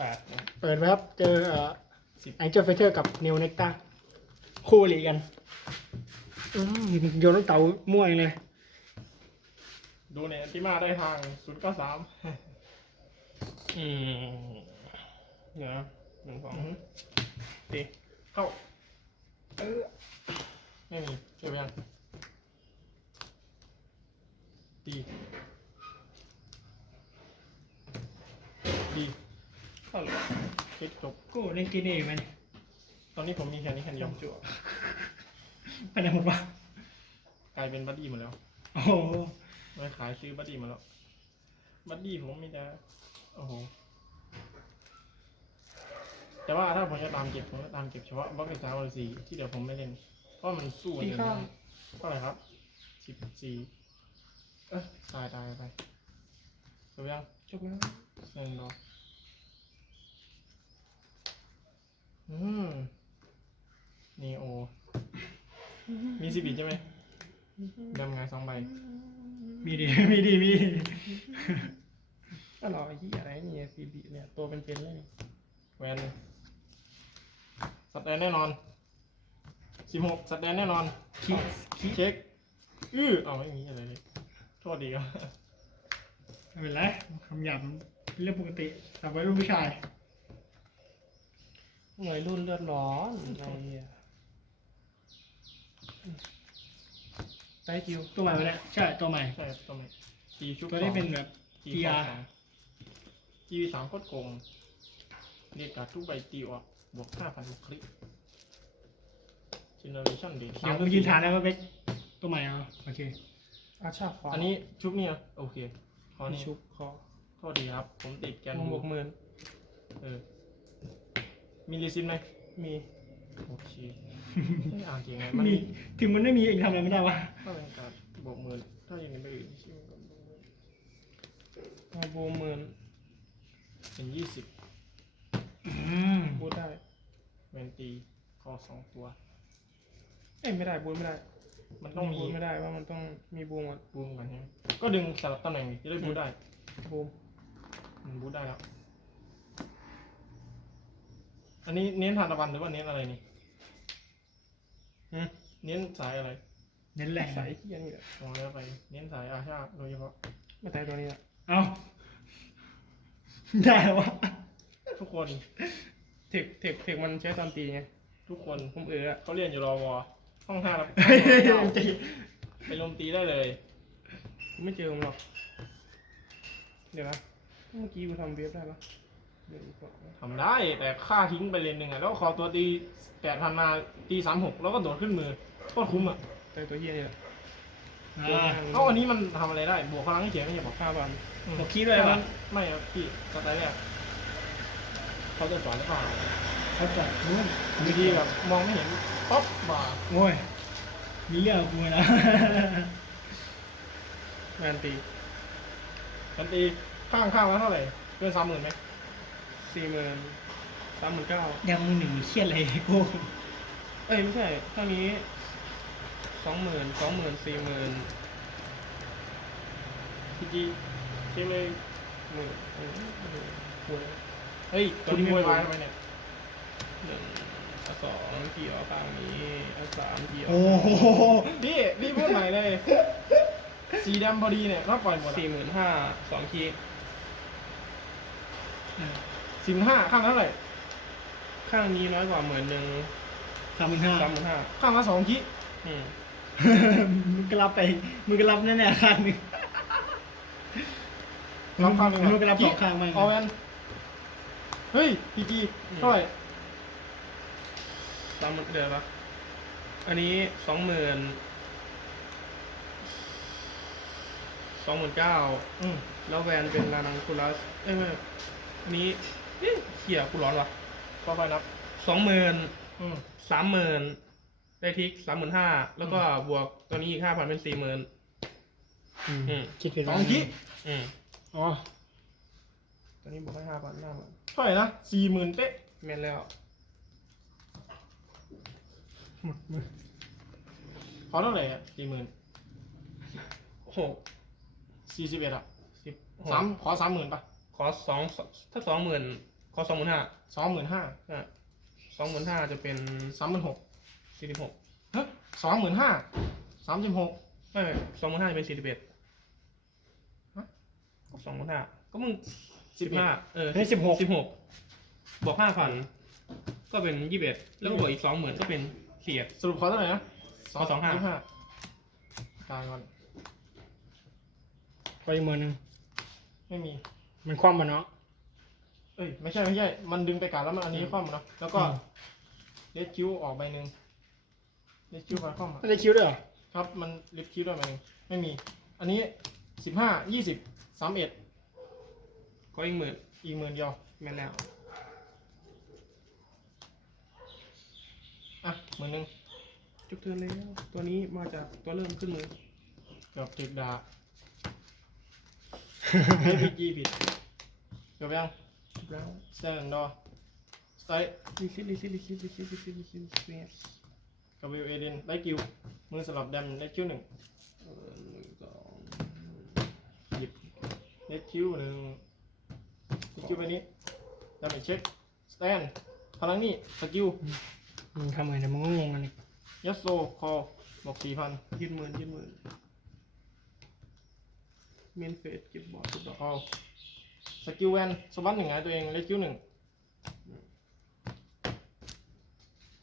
แปดเปิดไว้ครับเจอเอ่อสิบแองเจิลเฟเธอร์กับเนลเนกตาคู่หลีกันอืมโยนลูกเต๋ามั่วเองเลย ดูเนี่ยที่มาได้ทางศูนย์เก้าสามอืมเดี๋ยวนะหนึ่งสองตีเข้าเออไม่มีเก็บยังตีดีเข้าเลย คิดจบกูเล่นกินเองไหมตอนนี้ผมมีแค่นี้แค่เดียวจั่วไปไหนหมดวะกลายเป็นบัดดี้หมดแล้วโอ้โหไม่ขายซื้อบัดดี้มาแล้ว บัดดี้ผมมีแต่โอ้โห แต่ว่าถ้าผมจะตามเก็บผมจะตามเก็บเฉพาะบล็อกเกสาวอลซีที่เดี๋ยวผมไม่เล่น เพราะมันสู้กันตีอยู่ข้างเท่าไหร่ครับสิบสี่เอ้ยตายตายตายจบยังจบแล้วหนึ่งดอก อืมนีโอ มีสิบิใช่ไหมดำไงสองใบ มีดี มีดี มีดีก็รอไอ้ที่อะไรนี่ซีบีเนี่ย ตัวเป็นเป็นเลยนี่แวนสัตว์แดนแน่นอนสิบหกสัตว์แดนแน่นอนคิดเช็ค อื้อเอาไม่มีอะไรเลย โทษดีครับไม่เป็นไรคำหยาบเป็นเรื่องปกติแต่ไว้รุ่นผู้ชาย วัยรุ่นเลือดร้อนไอ้เหี้ยไต้คิวตัวใหม่ไปแล้วใช่ตัวใหม่ใช่ครับตัวใหม่จีชุบตัวนี้เป็นแบบจี GR จีสามโคตรโกงเรียกการดทุกใบตีออกบวกห้าพันคลิกเจเนอเรชั่นเดทเดี๋ยวมายืนฐานแล้วมาเบกตัวใหม่เอาโอเคอาชาฟออันนี้ชุบเนี่ยโอเคขอมีนี้ชุบคอโทษดีครับ ผมติดแกนมงบวกหมื่นเออ มีรีซินไหมมีโอเคไม่อ่านจริงไงมันมีถึงมันไม่มีเองทำอะไรไม่ได้วะถ้าเป็นการบวกหมื่นถ้าอย่างนี้ไม่อื่นชื่อมันก็มาบวกหมื่นเป็นยี่สิบอืมบูทได้เวนตีคอสองตัว เอ้ยไม่ได้บูทไม่ได้ มันต้องมีบูทไม่ได้ว่ามันต้องมีบูมก่อนบูมก่อนใช่ไหมก็ดึงสลับตำแหน่งดิจะได้บูทได้บูมมันบูทได้แล้ว อันนี้เน้นทานตะวันหรือว่าเน้นอะไรนี่หืมเน้นสายอะไรเน้นแหล่งใส่ที่อันนี้แหละลองแล้วไป เน้นสายอาชาโดยเฉพาะไม่ใส่ตัวนี้แหละเอาได้วะทุกคน เทคเทคเทคมันใช้ตอนตีไงทุกคนผมเอออะเขาเรียนอยู่รอวอห้องห้าแล้วเฮ้ยจริงไปลมตีได้เลยผมไม่เจอผมหรอก เดี๋ยวนะเมื่อกี้กูทำเวฟได้ปะ เดี๋ยวก่อนนะทำได้แต่ค่าทิ้งไปเลนหนึ่งอะแล้วขอตัวตีแปดพันมาตีสามหกแล้วก็โดดขึ้นมือโคตรคุ้มอะแต่ตัวเฮียเนี่ยอ่าเอ้าอันนี้มันทำอะไรได้ บวกพลังให้เขียนไม่ใช่บอกห้าพันอืมบอกคิดด้วยวะไม่ครับพี่สไตล์แรกเขาจะสอนหรือเปล่าเขาจัดนู่นบางทีแบบมองไม่เห็นป๊อปบ่าโอ้ย มีเรื่องกับกูนะ แมนตีทันตีข้างข้างแล้วเท่าไหร่เกินสามหมื่นไหม สี่หมื่นสามหมื่นเก้ายังหนึ่งเครียดอะไรกูเอ้ยไม่ใช่เท่านี้สองหมื่นสองหมื่นสี่หมื่นพีจีเช็คเลยหมื่นหมื่นหมื่นหมื่นเฮ้ยตัวนี้โวยวายทำไมเนี่ยหนึ่งอะสองเกี่ยวข้างนี้อะสามเกี่ยวโอ้โหพี่พี่พูดใหม่เลย สีดำพอดีเนี่ยก็ปล่อยหมดสี่หมื่นห้าสองคีย์ สิบห้าข้างละเท่าไหร่ ข้างนี้น้อยกว่าหมื่นหนึ่งสามหมื่นห้าสามหมื่นห้าข้างละสองคิอืมมึงก็รับไป มึงก็รับแน่ๆข้างหนึงรับข้างหนึ่งมึงก็รับสองข้างไหมเอาแวนเฮ้ยพีจีเท่าไหร่สามหมื่นเดือนละอันนี้สองหมื่นสองหมื่นเก้าอืมแล้วแวนเป็นลานังคูลัสเอ้ยไม่อันนี้ เอ๊ะเขี่ยกูร้อนวะค่อยๆนับสองหมื่นอืมสามหมื่นได้ทิกสามหมื่นห้าแล้วก็บวกตัวนี้อีกห้าพันเป็นสี่หมื่นอืมอืมคิดผิดสองคิอืมอ๋อตัวนี้บวกให้ห้าพันห้าพันเท่าไหร่นะสี่หมื่นเป๊ะแม่นแล้วหมดมือขอเท่าไหร่อะสี่หมื่นหกสี่สิบเอ็ดอะสิบหสามกขอสามหมื่นป่ะขอสองถ้าสองหมื่น ขอสองหมื่นห้าสองหมื่นห้าอะสองหมื่นห้าจะเป็นสามหมื่นหกสี่สิบหกเฮ้ยสองหมื่นห้าสามสิบหกไม่สองหมื่นห้าจะเป็นสี่สิบเอ็ดฮะก็สองหมื่นห้าก็มึงสิสิบบเอ็ดห้าเออนี่สิบหกสิบหกบวกห้าพันก็เป็นยี่สิบเอ็ดแล้วก็บวกอีกสองหมื่นก็เป็นสี่เอ็ดสรุปขอเท่าไหร่นะขอสองห้ายี่ห้าตายก่อนไปอีกหมื่นหนึ่งไม่มี มันคว่ำมาเนาะ เอ้ยไม่ใช่ไม่ใช่ มันดึงไปกลับแล้วมันอันนี้คว่ำเนาะแล้วก็อืมเลดคิวออกใบหนึ่งเลดคิวไปคว่ำอะไม่ได้คิวด้วยเหรอครับ มันเลดคิวด้วยใบหนึ่งไม่มี อันนี้สิบห้ายี่สิบสามเอ็ดก็อีกหมื่นอีกหมื่นเดียวแม่นแล้วอะหมื่นหนึ่งจุกเธอแล้วตัวนี้มาจากตัวเริ่มขึ้นมือเกือบถึกดาเฮ้ยพีจีผิดเกือบยัง แล้วสแตนดอร์สไตล์ลิซิลิซิลิซิลิซิลิซิลิซิลิซิกับวิวเอเดนได้คิวมือสลับแดมได้คิวหนึ่งเออหนึ่งสองหยิบได้คิวหนึ่งได้คิวไปนี้ดาเมจเช็ค สแตนพลังนี้สกิลมึงทำไงเนี่ยมึงก็งงกันอีกยัสโซคอบอกสี่พันยืดหมื่นยืดหมื่นเมนเฟสเก็บบอร์ดทุกดอกคอ สกิลแวนสวัสดหนึ่งไงตัวเองได้คิวหนึ่ง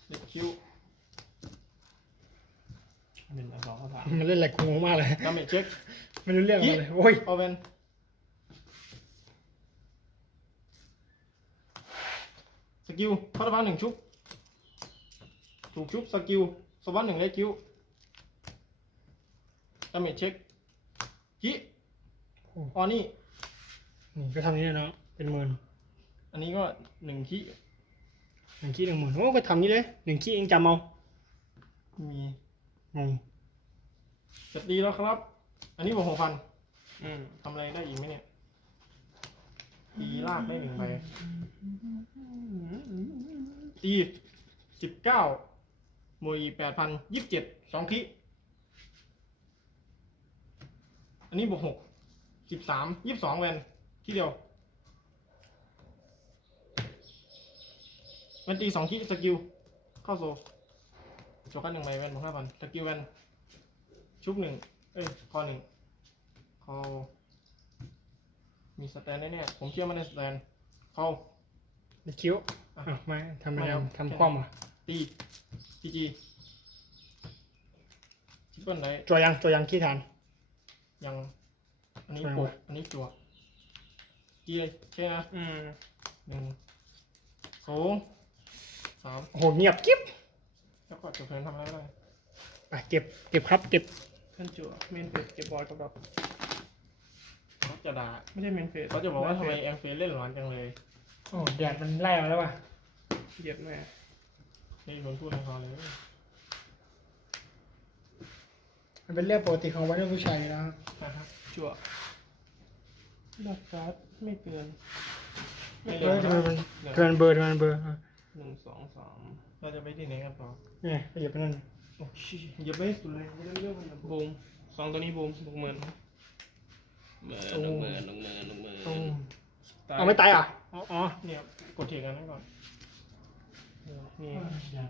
ได้คิวหนึ่งอันสองอันสามมันเล่นอะไรกูงงมากเลยดาเมจเช็คไม่รู้เรื่องอะไรเลยโอ้ยเอาแวนสกิลพัฒนาหนึ่งชุบถูกชุบสกิลสวัสดหนึ่งได้คิวดาเมจเช็คฮิออนี่ นี่ก็ทำนี้เลยเนาะเป็นหมื่นอันนี้ก็หนึ่งคิหนึ่งขี้หนึ่งหมื่นโอ้ก็ทำนี้เลยหนึ่งขี้เองจำเอามีงงจะดีแล้วครับ อันนี้บวกหกพันอืมทำอะไรได้อีกไหมเนี่ยตีลากได้หนึ่งใบตีสิบเก้ามวยแปดพันยี่สิบเจ็ดสองคิอันนี้บวกหกสิบสามยี่สิบสองแวน ที่เดียวแวนตีสองคิสกิล เข้าโซจบกันหนึ่งใบแวนบวกห้าพันสกิลแวนชุบหนึ่งเอ้ยคอหนึ่งคอมีสแตนแน่ๆผมเชื่อมันในสแตนเข้าเด็กคิ้วอะอะไม่ทำอะไรไม่เอาทำคว่ำอะตีจีจีทิปเปิลไดจัวยังจัวยังขี้ฐานยัง อันนี้แปลปว่ากอันนี้จั่วจี เลยใช่นะอืมหนึ่งสองสามโอ้โหเงียบกิ๊บแล้วก็จบเพลินทำอะไรไม่ได้ไปเก็บเก็บครับเก็บขึ้นจั่วเมนเฟสเก็บบอร์ดกับดอกเขาจะด่าไม่ใช่เมนเฟสเขาจะบอกว่าทำไมแองเฟลเล่นหวานจังเลยโอ้แดดมันไล่มาแล้วว่ะเหยียดแม่นี่โดนพูดในคอเลยมันเป็นเรื่องปกติของวัยรุ่นผู้ชายอยู่แล้วนะครับจั่ว ดักการ์ดไม่เตือนไม่เอเร็วอทำไมมันเดี๋ยวทำไมมันเบอร์ทำไมมันเบอร์อะหนึ่งสองสามเราจะไปที่ไหนกันต่อเนี่ยขยับไปนั่นโอ้ชิอย่าไปให้สุดเลยไม่ได้เรื่องมันนะบูมสองตัวนี้บูมหกหมื่นหมื่นหนึ่งหมื่นหนึ่งหมื่นหนึ่งหมื่นโอ้เอาไม่ตายอะอ๋ออ๋อเนี่ยกดเถียงกันไว้ก่อนนี่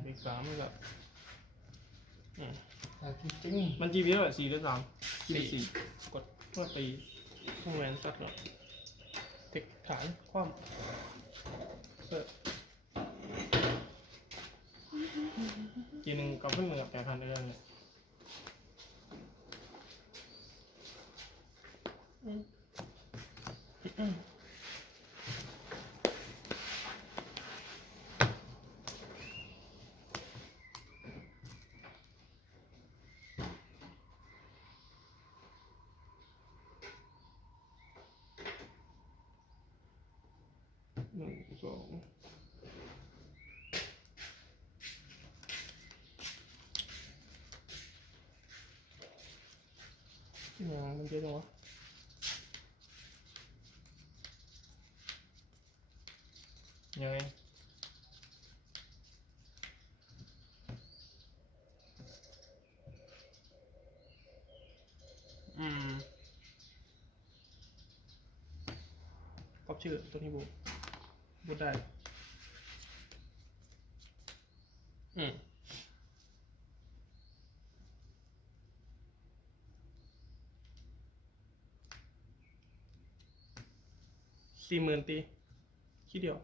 อีกสามกับอืมแต่จริงมันจีพีเท่าไหร่สี่หรือสามสี่ สี่กดเพื่อตี ข้างแหวนสักหน่อยเทคฐานคว่ำเสิร์ฟทีนึงกับเพื่อนหนึ่งกับแปดพันเดือนเลยอืม นเยอะจังวะยังไงอืมก๊อปชื่อตัวนี้บู พูดได้ อืมสี่หมื่นตีคิดเดียว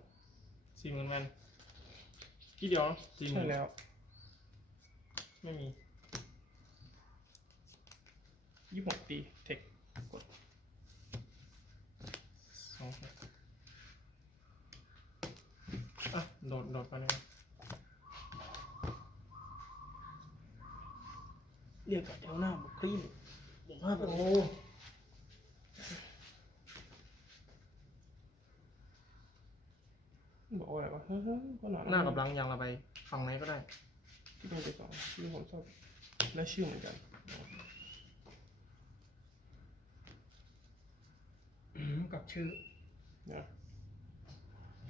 สี่หมื่นแมนที่เดียวสี่หใช่มื่นแล้ว ไม่มียี่สิบหกตีเทคกดสอง อะโดดโดดไปเลยครับเรียกกับแถวหน้าบุคลีนบอกว่าแบบโอ้บอกว่าอะไรวะเฮ้ยก็หนาหน้ากับหลังอย่างละใบฝั่งไหนก็ได้ ที่เป็นไปสองที่ผมชอบและชื่อเหมือนกันอืมกับชื่อนะ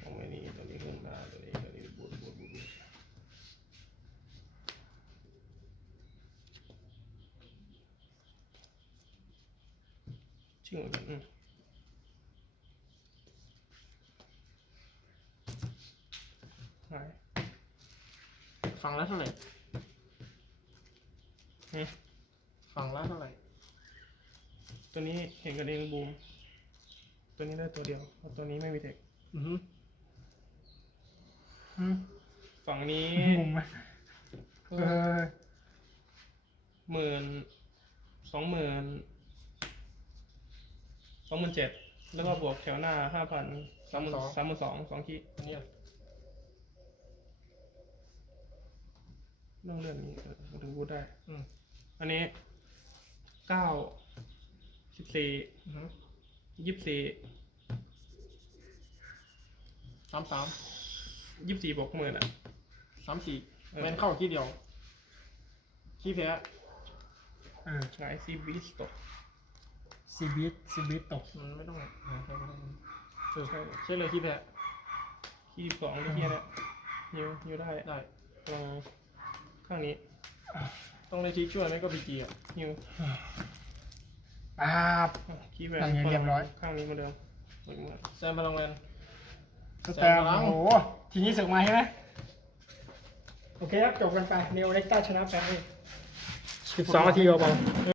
ตรงนี้ตัวนี้ขึ้นมาตัวนี้ตัวนี้บูดบูดบูดบูดชื่อเหมือนกันอืมหายฝั่งละเท่าไหร่อืมฝั่งละเท่าไหร่ ตัวนี้เห็นกันเองบูม ตัวนี้ได้ตัวเดียว ตัวนี้ไม่มีเทคอือฮึ ฝั่งนี้มุมไหมเออหมื่นสองหมื่นสองหมื่นเจ็ดแล้วก็บวกแถวหน้าห้าพันสามหมื่นสามหมื่นสองสองขีดอันนี้อะเรื่องเรื่องนี้เออมาถึงพูดได้ อืมอันนี้เก้าสิบสี่อือฮึยี่สิบสี่สามสาม ยี่สิบสี่บวกหมื่นอะ สามสี่เออ แมนเข้าที่เดียว ขี้แพ้เออหงายซีบีสตกซีบิทซีบิทตกมันไม่ต้องหาใครก็ได้เออใช่ใช่เลยขี้แพ้ยี่สิบสองที่เฮียเนี่ยยิวยิวได้ได้ลองข้างนี้ ต้องได้ที่ช่วยไม่ก็พีจีอะยิวป๊าบคีย์แวนนั่นไงเรียบร้อย ข้างนี้เหมือนเดิมเหมือนเหมือนแซมพลังแมนสแตมป์โอ้โห ทีนี้ส่งมาใช่ไหมโอเคครับจบกันไปเนโอเล็กต้าชนะไปสิบสองนาทีเบาๆ